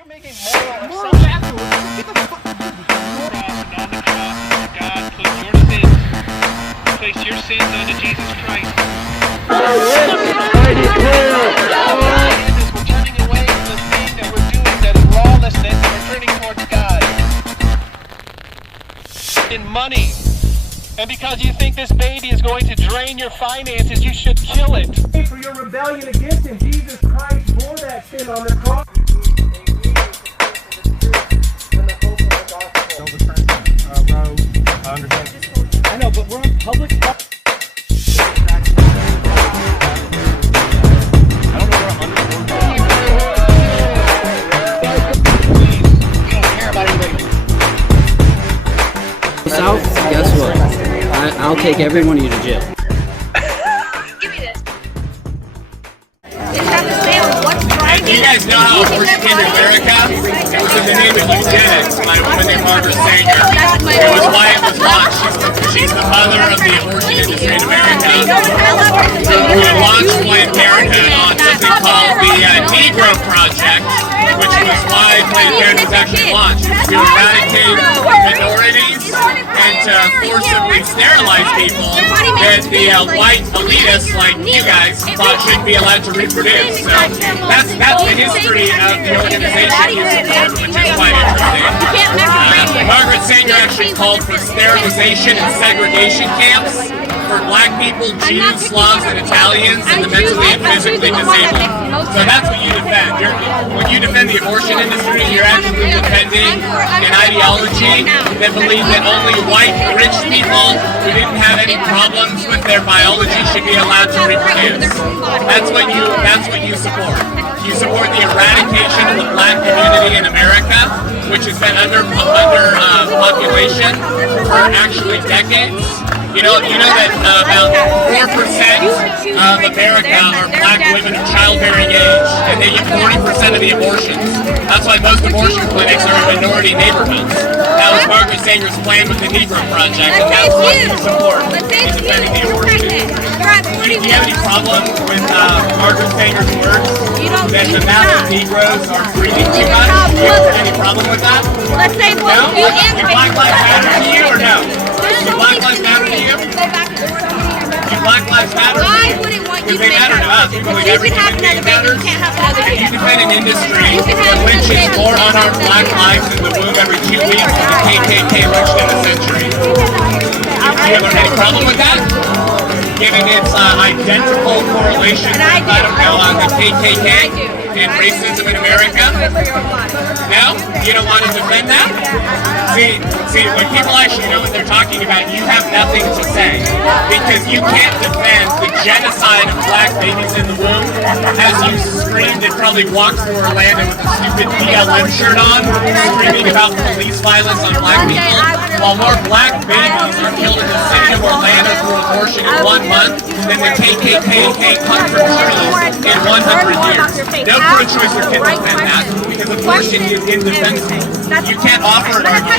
You're making moral assumptions. Get the fuck on the cross of God, place your sins onto Jesus Christ. We're turning away from the thing that we're doing that is lawlessness, and we're turning towards God. In money. And because you think this baby is going to drain your finances, you should kill it. For your rebellion against him, Jesus Christ bore that sin on the cross. I know, but we're on public health. I don't know where I'm Please, we don't care about anybody. South, guess what? I'll take every one of you to jail. Give me this. You guys know how abortion came to America? It was in the name of eugenics by a woman named Margaret Sanger. It was why it was launched. She's the mother of the abortion industry in America. We launched Planned Parenthood on something called the Negro Project, which was why Planned Parenthood was actually launched. To eradicate minorities and to forcibly sterilize people that the white elitists like you guys thought shouldn't be allowed to reproduce. So that's the history of the organization you support, which is quite interesting. Margaret Sanger actually called for sterilization and segregation camps for black people, Jews, Slavs, and Italians, and the mentally and physically disabled. So that's what you defend. When you defend the abortion industry, you're actually defending an ideology that believed that only white, rich people who didn't have any problems with their biology should be allowed to reproduce. That's what you support. You support the eradication of the black community in America, which has been under population for actually decades. You know that about 4% of America are black women of childbearing age, and they get 40% of the abortions. That's why most abortion clinics are in minority neighborhoods. That was Margaret Sanger's plan with the Negro Project, and that's what you support in defending the abortion industry. Do you have any problem with Margaret Sanger's words that the amount of Negroes are breathing too much? Do you have any problem with that? Let's say both no? you and Do Black Lives Matter to you or no? Do Black Lives Matter to you? Do Black Lives Matter to you? I wouldn't want you to they matter to us. We believe every human being matters. You can't have another baby. You defend an industry that lynches more unarmed black lives in the womb every 2 weeks than the KKK lynched in a century. Do you have any problem with that? Given its identical correlation with, I don't know, on the KKK and racism in America? No? You don't want to defend that? See, when people actually know what they're talking about, you have nothing to say. Because you can't defend the genocide of black babies in the womb as you screamed and probably walked through Orlando with a stupid BLM shirt on, screaming about police violence on black people, while more black babies are killed in the city of Orlando through abortion in 1 month than the KKK conquered trees in 100 years. No pro-choicer can defend that because abortion is indefensible. You can't offer an argument.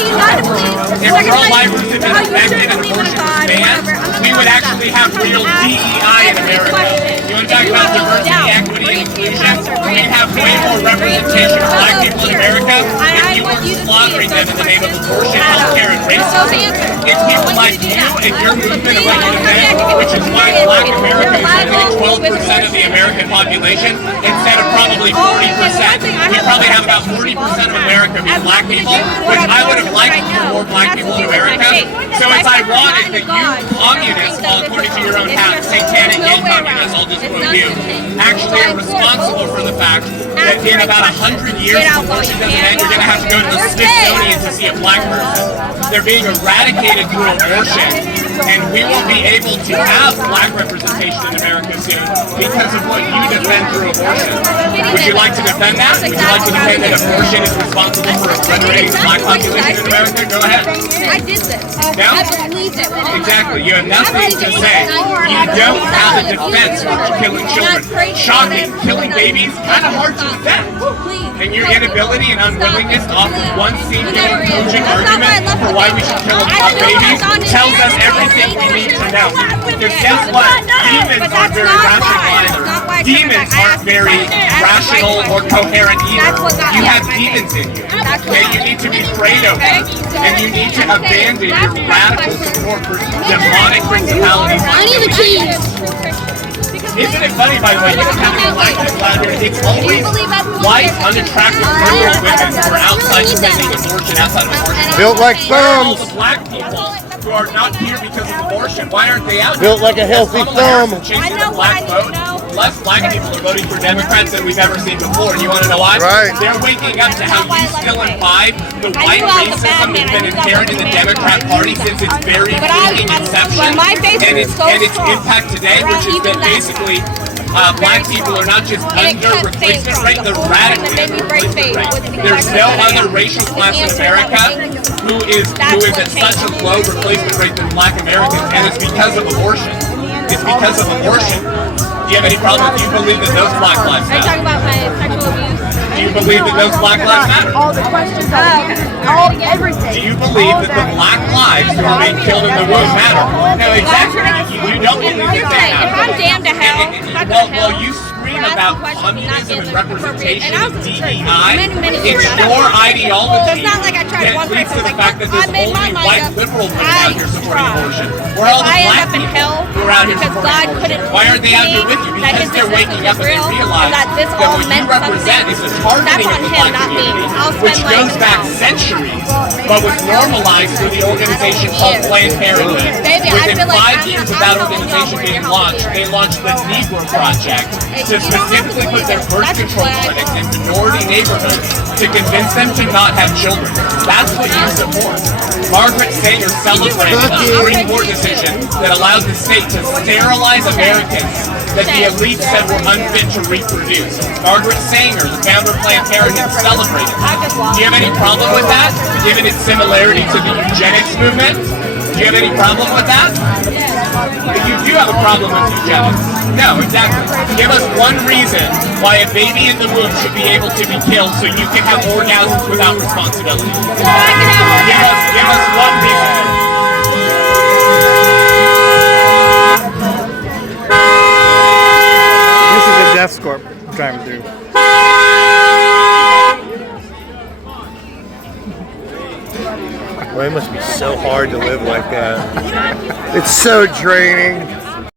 If pro-lifers had been affected and abortion was banned, we would actually have real DEI in America. You want to talk about diversity, equity, and inclusion? We'd have way more representation of black people in America if you weren't slaughtering them in the name of abortion, healthcare, and racism. It's people like you and your movement of what you defend, which is why black America is only 12% of the American population instead of probably 40%. We probably have about 40% of America being black people, which I would have liked for more black people in America. So it's ironic that you communists, well, according to your own hat, satanic and communists, I'll just quote you, actually are responsible for the fact that in about 100 years, if abortion doesn't end, you're going to have to go to the Smithsonian to see a black person. They're being eradicated through abortion, and we won't be able to have black representation in America soon because of what you defend through abortion. Would you like to defend that? Would you like to defend that abortion is responsible for obliterating the black population in America? Go ahead. I did this. No? I believed it. Exactly. You have nothing to say. You don't have a defense for killing children. Shocking. Killing babies, kind of hard to defend. And your inability and unwillingness to offer one single cogent argument for why we should kill a baby tells us everything we need to know. Because guess what? Demons are very rational either. demons aren't very rational or coherent either. You have demons in you. Okay, you need to be prayed over, and you need to abandon your radical support for demonic principalities. I need the cheese. Isn't it funny, by the way, even having black people out here, it's always white, unattractive, liberal women who are outside defending abortion, outside of abortion. Built like All thumbs. the black people who are not here because of abortion, why aren't they out here? Built like a healthy thumb. Chasing the black vote. Less black people are voting for Democrats than we've ever seen before. And you want to know why? Right. They're waking up to how you still imbibe the white racism that's been inherent in the Democrat Party since its very beginning inception. And its impact today, which has been basically black people are not just under replacement rate, they're radically under replacement rate. There's no other racial class in America who is at such a low replacement rate than black Americans, and it's because of abortion. It's because of abortion. Do you have any problem? Do you believe that those black lives Are you talking matter? about my sexual abuse? Do you believe that those black lives matter? All the questions, everything. Do you believe that the black lives who are being killed in the womb matter? No, exactly. You don't believe that they If matter. I'm damned to hell, Well, you scream about communism and representation and DEI. It's your ideology that leads to the fact that there's only white liberal women out here supporting abortion. We're all the black people who are out here supporting abortion. Why aren't they out here with you? Because they're waking up and they realize that what you represent is a targeting of the black community, which goes back centuries, but was normalized through the organization called Planned Parenthood. Within 5 years of that organization being launched, they launched the Negro Project to specifically put their birth control clinics in minority neighborhoods to convince them to not have children. That's what you support. Margaret Sanger celebrated a Supreme Court decision that allowed the state to sterilize Americans that the elite said were unfit to reproduce. Margaret Sanger, the founder of Planned Parenthood, celebrated that. Do you have any problem with that, given its similarity to the eugenics movement? Do you have any problem with that? If you do have a problem with eugenics, no, exactly. Give us one reason why a baby in the womb should be able to be killed so you can have orgasms without responsibility. Give us one reason. This is a Deathscorts driving through. Well, it must be so hard to live like that. It's so draining.